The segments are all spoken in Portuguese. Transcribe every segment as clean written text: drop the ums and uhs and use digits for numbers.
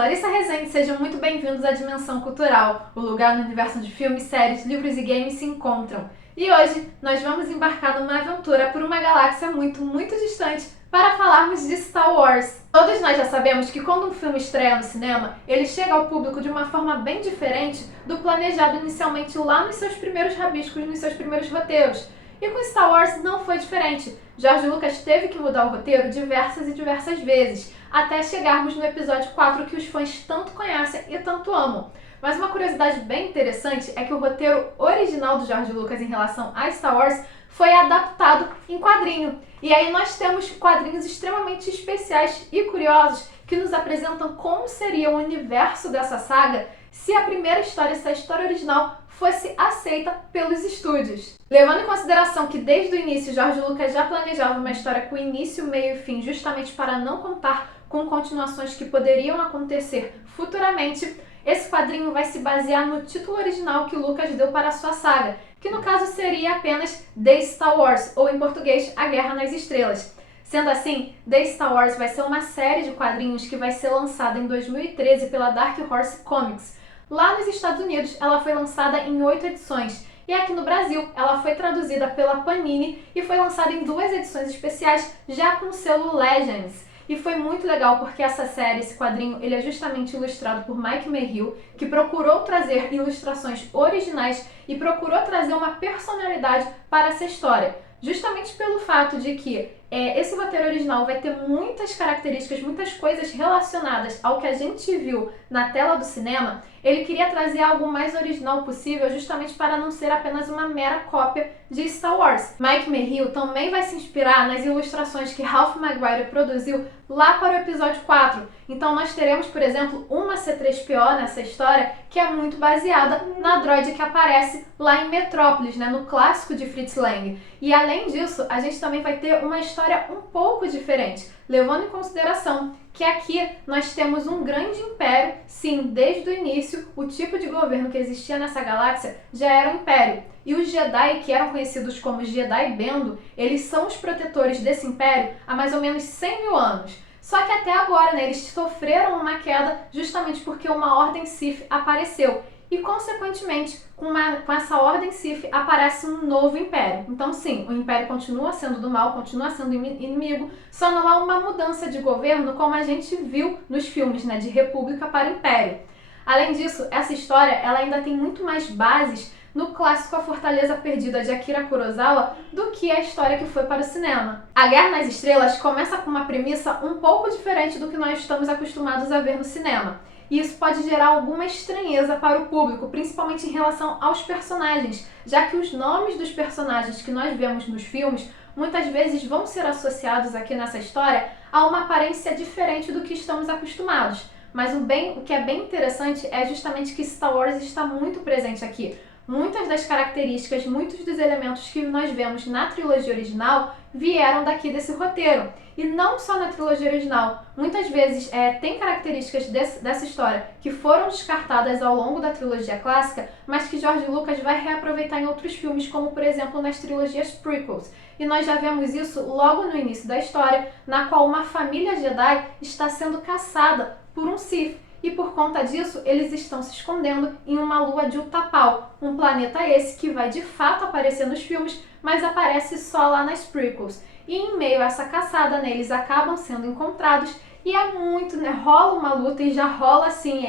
Larissa Rezende, sejam muito bem-vindos à Dimensão Cultural, o lugar no universo onde filmes, séries, livros e games se encontram. E hoje nós vamos embarcar numa aventura por uma galáxia muito, muito distante para falarmos de Star Wars. Todos nós já sabemos que quando um filme estreia no cinema, ele chega ao público de uma forma bem diferente do planejado inicialmente lá nos seus primeiros rabiscos, nos seus primeiros roteiros. E com Star Wars não foi diferente. George Lucas teve que mudar o roteiro diversas e diversas vezes, até chegarmos no episódio 4 que os fãs tanto conhecem e tanto amam. Mas uma curiosidade bem interessante é que o roteiro original do George Lucas em relação a Star Wars foi adaptado em quadrinho. E aí nós temos quadrinhos extremamente especiais e curiosos que nos apresentam como seria o universo dessa saga se a primeira história, se a história original fosse aceita pelos estúdios. Levando em consideração que desde o início George Lucas já planejava uma história com início, meio e fim, justamente para não contar com continuações que poderiam acontecer futuramente, esse quadrinho vai se basear no título original que Lucas deu para a sua saga, que no caso seria apenas The Star Wars, ou em português, A Guerra nas Estrelas. Sendo assim, The Star Wars vai ser uma série de quadrinhos que vai ser lançada em 2013 pela Dark Horse Comics. Lá nos Estados Unidos, ela foi lançada em 8 edições, e aqui no Brasil, ela foi traduzida pela Panini e foi lançada em 2 edições especiais, já com o selo Legends. E foi muito legal porque essa série, esse quadrinho, ele é justamente ilustrado por Mike Merrill, que procurou trazer ilustrações originais e procurou trazer uma personalidade para essa história. Justamente pelo fato de que esse roteiro original vai ter muitas características, muitas coisas relacionadas ao que a gente viu na tela do cinema, ele queria trazer algo mais original possível justamente para não ser apenas uma mera cópia de Star Wars. Mike Merrill também vai se inspirar nas ilustrações que Ralph McGuire produziu lá para o episódio 4. Então nós teremos, por exemplo, uma C-3PO nessa história que é muito baseada na droide que aparece lá em Metrópolis, no clássico de Fritz Lang. E além disso, a gente também vai ter uma história um pouco diferente, levando em consideração que aqui nós temos um grande império. Sim, desde o início, o tipo de governo que existia nessa galáxia já era um império. E os Jedi, que eram conhecidos como Jedi Bendo, eles são os protetores desse império há mais ou menos 100 mil anos. Só que até agora, eles sofreram uma queda justamente porque uma ordem Sith apareceu. E, consequentemente, com essa ordem Sith aparece um novo império. Então, sim, o império continua sendo do mal, continua sendo inimigo, só não há uma mudança de governo como a gente viu nos filmes, de república para império. Além disso, essa história ela ainda tem muito mais bases no clássico A Fortaleza Perdida de Akira Kurosawa do que a história que foi para o cinema. A Guerra nas Estrelas começa com uma premissa um pouco diferente do que nós estamos acostumados a ver no cinema. E isso pode gerar alguma estranheza para o público, principalmente em relação aos personagens, já que os nomes dos personagens que nós vemos nos filmes muitas vezes vão ser associados aqui nessa história a uma aparência diferente do que estamos acostumados. Mas o que é bem interessante é justamente que Star Wars está muito presente aqui. Muitas das características, muitos dos elementos que nós vemos na trilogia original vieram daqui desse roteiro. E não só na trilogia original, muitas vezes tem características dessa história que foram descartadas ao longo da trilogia clássica, mas que George Lucas vai reaproveitar em outros filmes, como por exemplo nas trilogias prequels. E nós já vemos isso logo no início da história, na qual uma família Jedi está sendo caçada por um Sith. E por conta disso, eles estão se escondendo em uma lua de Utapau, um planeta esse que vai de fato aparecer nos filmes, mas aparece só lá nas prequels. E em meio a essa caçada, eles acabam sendo encontrados e é muito, rola uma luta e já rola assim,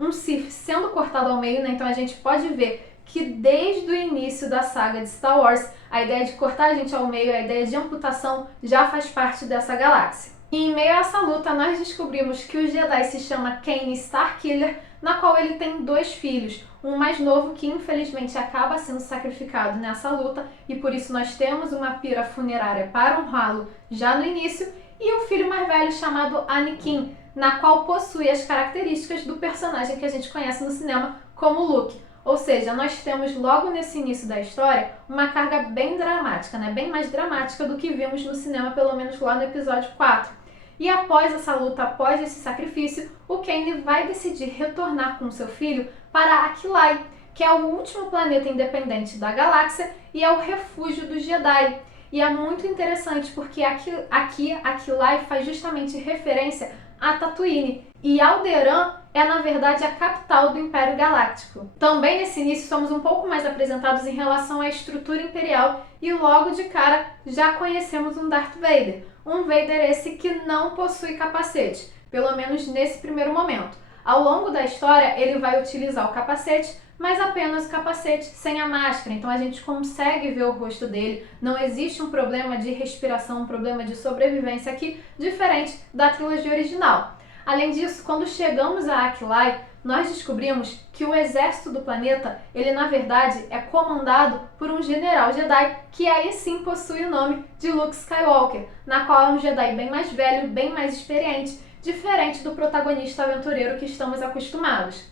um Sith sendo cortado ao meio, então a gente pode ver que desde o início da saga de Star Wars, a ideia de cortar a gente ao meio, a ideia de amputação já faz parte dessa galáxia. E em meio a essa luta, nós descobrimos que o Jedi se chama Kane Starkiller, na qual ele tem 2 filhos, um mais novo que infelizmente acaba sendo sacrificado nessa luta e por isso nós temos uma pira funerária para honrá-lo já no início, e o filho mais velho chamado Anakin, na qual possui as características do personagem que a gente conhece no cinema como Luke. Ou seja, nós temos logo nesse início da história uma carga bem dramática, bem mais dramática do que vimos no cinema, pelo menos lá no episódio 4. E após essa luta, após esse sacrifício, o Kane vai decidir retornar com seu filho para Aquilai, que é o último planeta independente da galáxia e é o refúgio dos Jedi. E é muito interessante porque aqui Aquilai faz justamente referência a Tatooine. E Alderaan é, na verdade, a capital do Império Galáctico. Também nesse início somos um pouco mais apresentados em relação à estrutura imperial e logo de cara já conhecemos um Darth Vader. Um Vader esse que não possui capacete, pelo menos nesse primeiro momento. Ao longo da história ele vai utilizar o capacete, mas apenas o capacete, sem a máscara. Então a gente consegue ver o rosto dele, não existe um problema de respiração, um problema de sobrevivência aqui, diferente da trilogia original. Além disso, quando chegamos a Aquilai, nós descobrimos que o exército do planeta, ele na verdade é comandado por um general Jedi, que aí sim possui o nome de Luke Skywalker, na qual é um Jedi bem mais velho, bem mais experiente, diferente do protagonista aventureiro que estamos acostumados.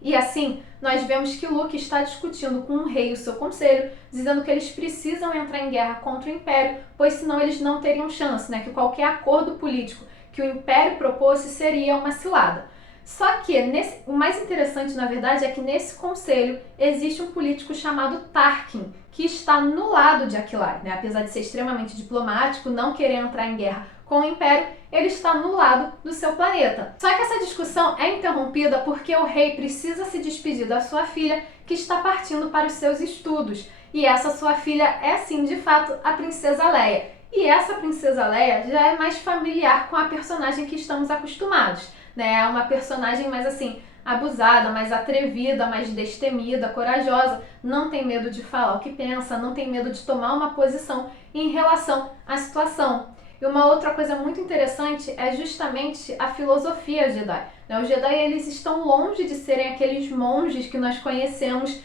E assim, nós vemos que Luke está discutindo com o rei e o seu conselho, dizendo que eles precisam entrar em guerra contra o Império, pois senão eles não teriam chance, né? Que qualquer acordo político que o Império propôs seria uma cilada. Só que o mais interessante, na verdade, é que nesse conselho existe um político chamado Tarkin, que está no lado de Aquilai, né? Apesar de ser extremamente diplomático, não querer entrar em guerra com o Império, ele está no lado do seu planeta. Só que essa discussão é interrompida porque o rei precisa se despedir da sua filha, que está partindo para os seus estudos. E essa sua filha é, sim, de fato, a Princesa Leia. E essa Princesa Leia já é mais familiar com a personagem que estamos acostumados, né? É uma personagem mais assim, abusada, mais atrevida, mais destemida, corajosa, não tem medo de falar o que pensa, não tem medo de tomar uma posição em relação à situação. E uma outra coisa muito interessante é justamente a filosofia Jedi. Os Jedi, eles estão longe de serem aqueles monges que nós conhecemos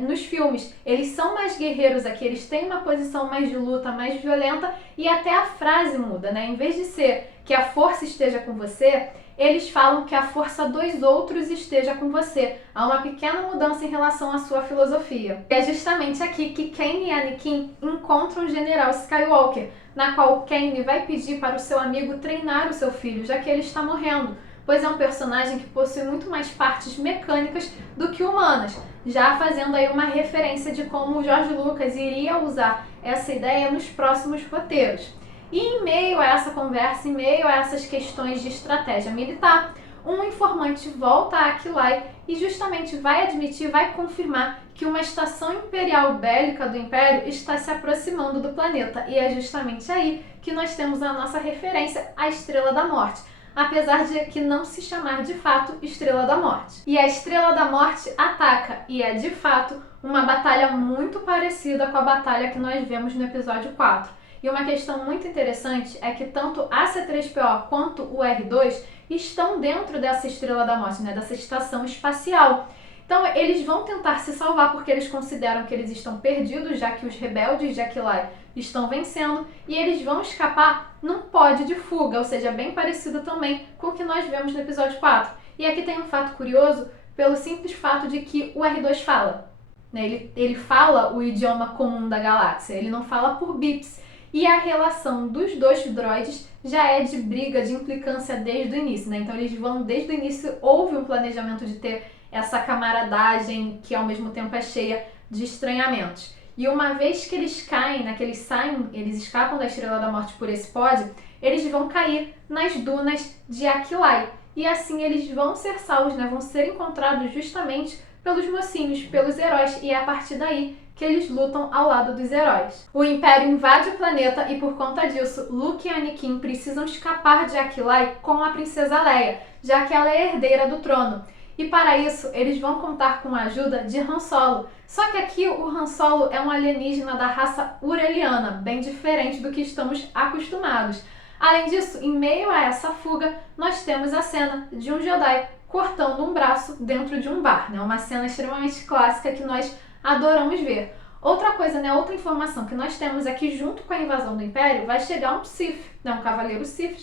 nos filmes. Eles são mais guerreiros aqui, eles têm uma posição mais de luta, mais violenta, e até a frase muda, né? Em vez de ser que a força esteja com você, eles falam que a força dos outros esteja com você. Há uma pequena mudança em relação à sua filosofia. E é justamente aqui que Kaine e Anakin encontram o General Skywalker, na qual Kaine vai pedir para o seu amigo treinar o seu filho, já que ele está morrendo, pois é um personagem que possui muito mais partes mecânicas do que humanas, já fazendo aí uma referência de como o George Lucas iria usar essa ideia nos próximos roteiros. E em meio a essa conversa, em meio a essas questões de estratégia militar, um informante volta a Aquilai e justamente vai admitir, vai confirmar que uma estação imperial bélica do Império está se aproximando do planeta. E é justamente aí que nós temos a nossa referência à Estrela da Morte, apesar de que não se chamar de fato Estrela da Morte. E a Estrela da Morte ataca, e é de fato uma batalha muito parecida com a batalha que nós vemos no episódio 4. E uma questão muito interessante é que tanto a C-3PO quanto o R2 estão dentro dessa Estrela da Morte, né, dessa estação espacial. Então eles vão tentar se salvar porque eles consideram que eles estão perdidos, já que os rebeldes de Aquilai estão vencendo, e eles vão escapar num pod de fuga, ou seja, bem parecido também com o que nós vemos no episódio 4. E aqui tem um fato curioso, pelo simples fato de que o R2 fala, né? Ele fala o idioma comum da galáxia, ele não fala por bips. E a relação dos dois droids já é de briga, de implicância desde o início, né? Então eles vão, desde o início, houve um planejamento de ter essa camaradagem que ao mesmo tempo é cheia de estranhamentos. E uma vez que eles caem, né, que eles escapam da Estrela da Morte por esse pod, eles vão cair nas dunas de Aquilai. E assim eles vão ser salvos, né? Vão ser encontrados justamente pelos mocinhos, pelos heróis, e é a partir daí que eles lutam ao lado dos heróis. O Império invade o planeta e por conta disso, Luke e Anakin precisam escapar de Aquilai com a Princesa Leia, já que ela é herdeira do trono. E para isso, eles vão contar com a ajuda de Han Solo. Só que aqui o Han Solo é um alienígena da raça ureliana, bem diferente do que estamos acostumados. Além disso, em meio a essa fuga, nós temos a cena de um Jedi cortando um braço dentro de um bar, né? Uma cena extremamente clássica que nós adoramos ver. Outra coisa, né, outra informação que nós temos é que junto com a invasão do Império vai chegar um Sith, né, um cavaleiro Sith,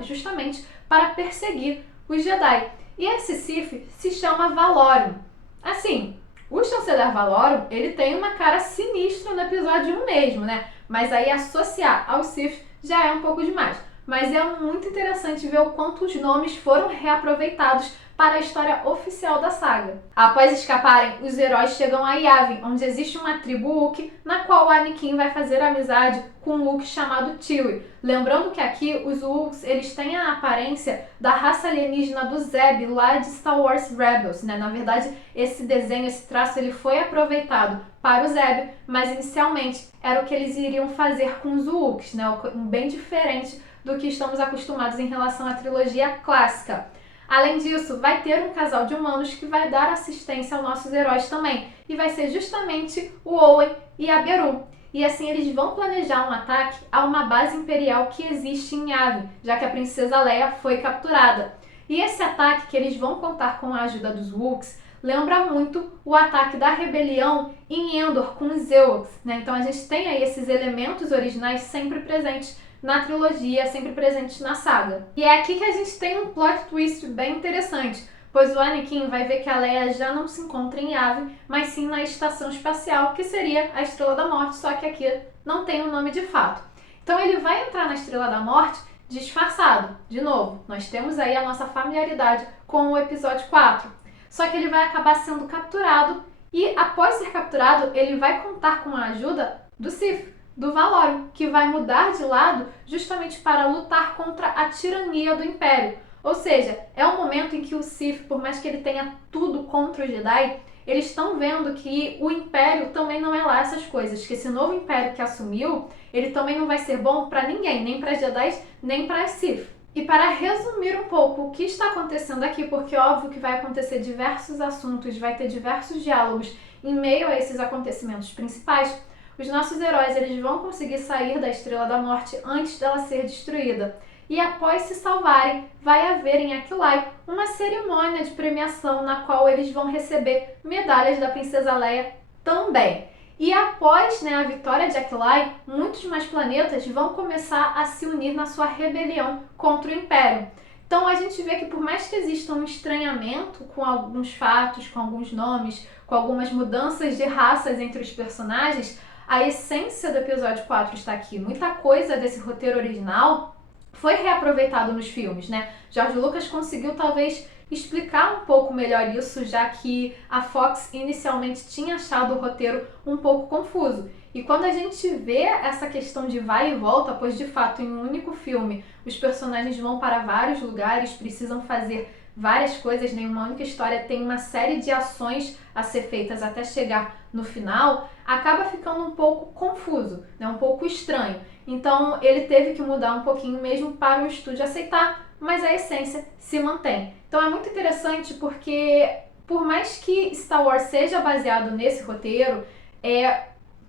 justamente para perseguir os Jedi. E esse Sith se chama Valorium. Assim, o chanceler Valorium, ele tem uma cara sinistra no episódio 1 mesmo, né? Mas aí associar ao Sith já é um pouco demais. mas é muito interessante ver o quanto os nomes foram reaproveitados para a história oficial da saga. Após escaparem, os heróis chegam a Yavin, onde existe uma tribo Wookiee, na qual Anakin vai fazer amizade com um Wookiee chamado Chewie. Lembrando que aqui os Wookiees, eles têm a aparência da raça alienígena do Zeb, lá de Star Wars Rebels, né? Na verdade, esse desenho, esse traço, ele foi aproveitado para o Zeb, mas inicialmente era o que eles iriam fazer com os Wookiees, né? Bem diferente do que estamos acostumados em relação à trilogia clássica. Além disso, vai ter um casal de humanos que vai dar assistência aos nossos heróis também, e vai ser justamente o Owen e a Beru. E assim eles vão planejar um ataque a uma base imperial que existe em Yavin, já que a princesa Leia foi capturada. E esse ataque, que eles vão contar com a ajuda dos Wookiees, lembra muito o ataque da rebelião em Endor com os Ewoks, né? Então a gente tem aí esses elementos originais sempre presentes na trilogia, sempre presentes na saga. E é aqui que a gente tem um plot twist bem interessante, pois o Anakin vai ver que a Leia já não se encontra em Yavin, mas sim na estação espacial, que seria a Estrela da Morte, só que aqui não tem o nome de fato. Então ele vai entrar na Estrela da Morte disfarçado. De novo, nós temos aí a nossa familiaridade com o episódio 4. Só que ele vai acabar sendo capturado e, após ser capturado, ele vai contar com a ajuda do Sith, do Valorium, que vai mudar de lado justamente para lutar contra a tirania do Império. Ou seja, é um momento em que o Sith, por mais que ele tenha tudo contra os Jedi, eles estão vendo que o Império também não é lá essas coisas, que esse novo Império que assumiu, ele também não vai ser bom para ninguém, nem para Jedi, nem para Sith. E para resumir um pouco o que está acontecendo aqui, porque óbvio que vai acontecer diversos assuntos, vai ter diversos diálogos em meio a esses acontecimentos principais, os nossos heróis eles vão conseguir sair da Estrela da Morte antes dela ser destruída. E após se salvarem, vai haver em Aquilai uma cerimônia de premiação na qual eles vão receber medalhas da Princesa Leia também. E após a vitória de Aquilai, muitos mais planetas vão começar a se unir na sua rebelião contra o Império. Então a gente vê que por mais que exista um estranhamento com alguns fatos, com alguns nomes, com algumas mudanças de raças entre os personagens, a essência do episódio 4 está aqui. Muita coisa desse roteiro original foi reaproveitado nos filmes, né? George Lucas conseguiu talvez explicar um pouco melhor isso, já que a Fox inicialmente tinha achado o roteiro um pouco confuso. E quando a gente vê essa questão de vai e volta, pois de fato em um único filme os personagens vão para vários lugares, precisam fazer várias coisas, nenhuma única história, tem uma série de ações a ser feitas até chegar no final, acaba ficando um pouco confuso, né? Um pouco estranho. Então ele teve que mudar um pouquinho mesmo para o estúdio aceitar, mas a essência se mantém. Então é muito interessante porque, por mais que Star Wars seja baseado nesse roteiro,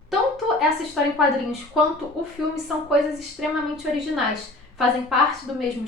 tanto essa história em quadrinhos quanto o filme são coisas extremamente originais, fazem parte do mesmo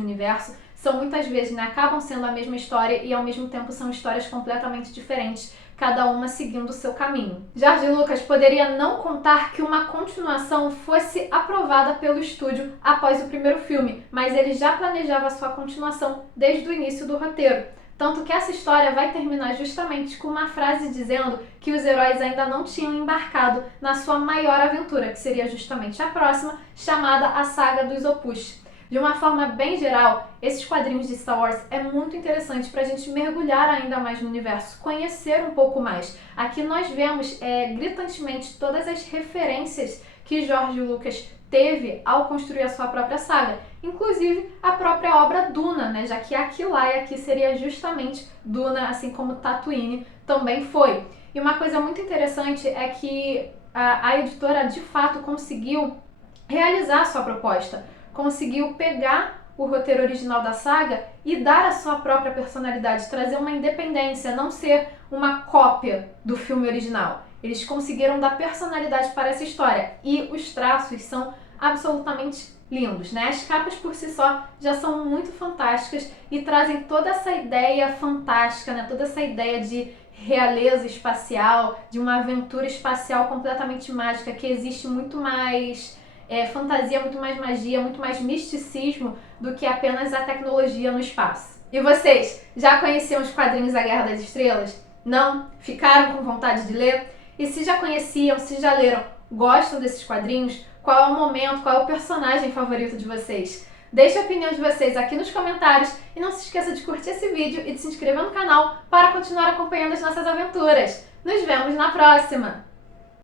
universo, são muitas vezes, acabam sendo a mesma história e ao mesmo tempo são histórias completamente diferentes, cada uma seguindo o seu caminho. George Lucas poderia não contar que uma continuação fosse aprovada pelo estúdio após o primeiro filme, mas ele já planejava sua continuação desde o início do roteiro. Tanto que essa história vai terminar justamente com uma frase dizendo que os heróis ainda não tinham embarcado na sua maior aventura, que seria justamente a próxima, chamada a Saga dos Opus. De uma forma bem geral, esses quadrinhos de Star Wars é muito interessante para a gente mergulhar ainda mais no universo, conhecer um pouco mais. Aqui nós vemos gritantemente todas as referências que George Lucas teve ao construir a sua própria saga, inclusive a própria obra Duna, né? Já que Aquilai aqui seria justamente Duna, assim como Tatooine também foi. E uma coisa muito interessante é que a editora de fato conseguiu realizar a sua proposta, conseguiu pegar o roteiro original da saga e dar a sua própria personalidade, trazer uma independência, não ser uma cópia do filme original. Eles conseguiram dar personalidade para essa história e os traços são absolutamente lindos, né? As capas por si só já são muito fantásticas e trazem toda essa ideia fantástica, né? Toda essa ideia de realeza espacial, de uma aventura espacial completamente mágica, que existe muito mais fantasia, muito mais magia, muito mais misticismo do que apenas a tecnologia no espaço. E vocês, já conheciam os quadrinhos A Guerra das Estrelas? Não? Ficaram com vontade de ler? E se já conheciam, se já leram, Gostam desses quadrinhos? Qual é o momento, qual é o personagem favorito de vocês? Deixe a opinião de vocês aqui nos comentários e não se esqueça de curtir esse vídeo e de se inscrever no canal para continuar acompanhando as nossas aventuras. Nos vemos na próxima!